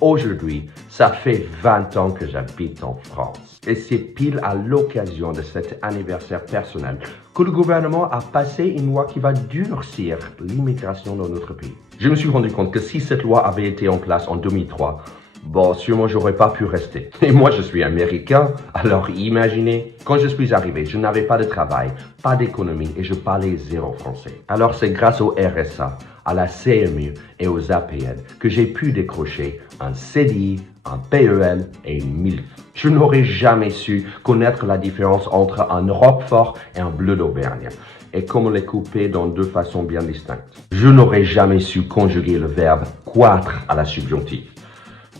Aujourd'hui, ça fait 20 ans que j'habite en France. Et c'est pile à l'occasion de cet anniversaire personnel que le gouvernement a passé une loi qui va durcir l'immigration dans notre pays. Je me suis rendu compte que si cette loi avait été en place en 2003, bon, sûrement j'aurais pas pu rester. Et moi, je suis américain, alors imaginez, quand je suis arrivé, je n'avais pas de travail, pas d'économie et je parlais zéro français. Alors c'est grâce au RSA, à la CMU et aux APL que j'ai pu décrocher un CDI, un PEL et une MILF. Je n'aurais jamais su connaître la différence entre un Roquefort et un bleu d'Auvergne et comment les couper dans deux façons bien distinctes. Je n'aurais jamais su conjuguer le verbe croître à la subjonctif.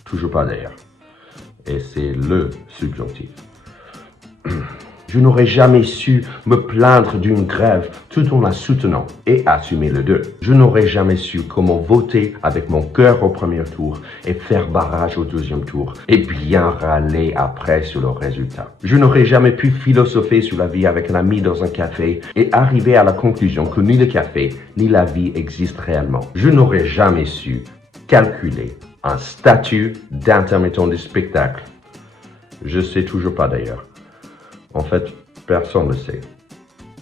Toujours pas d'ailleurs. Et c'est le subjonctif. Je n'aurais jamais su me plaindre d'une grève tout en la soutenant et assumer le deux. Je n'aurais jamais su comment voter avec mon cœur au premier tour et faire barrage au deuxième tour et bien râler après sur le résultat. Je n'aurais jamais pu philosopher sur la vie avec un ami dans un café et arriver à la conclusion que ni le café ni la vie existent réellement. Je n'aurais jamais su calculer un statut d'intermittent du spectacle. Je sais toujours pas d'ailleurs. En fait, personne ne le sait.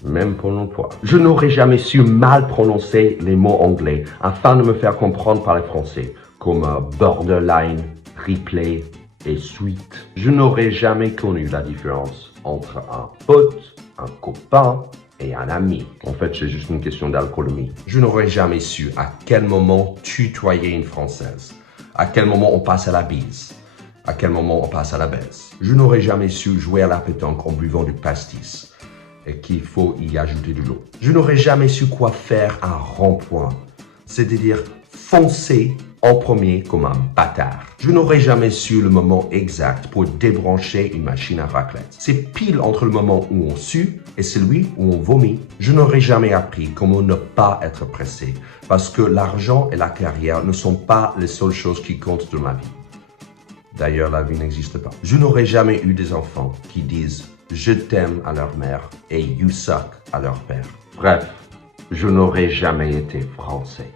Même pour l'emploi. Je n'aurais jamais su mal prononcer les mots anglais afin de me faire comprendre par les Français, comme borderline, replay et suite. Je n'aurais jamais connu la différence entre un pote, un copain et un ami. En fait, c'est juste une question d'alcoolémie. Je n'aurais jamais su à quel moment tutoyer une Française. À quel moment on passe à la bise? À quel moment on passe à la baisse? Je n'aurais jamais su jouer à la pétanque en buvant du pastis et qu'il faut y ajouter de l'eau. Je n'aurais jamais su quoi faire à un rond-point, c'est-à-dire foncer en premier comme un bâtard. Je n'aurais jamais su le moment exact pour débrancher une machine à raclette. C'est pile entre le moment où on sue et celui où on vomit. Je n'aurais jamais appris comment ne pas être pressé parce que l'argent et la carrière ne sont pas les seules choses qui comptent dans ma vie. D'ailleurs, la vie n'existe pas. Je n'aurais jamais eu des enfants qui disent « je t'aime » à leur mère et « you suck » à leur père. Bref, je n'aurais jamais été français.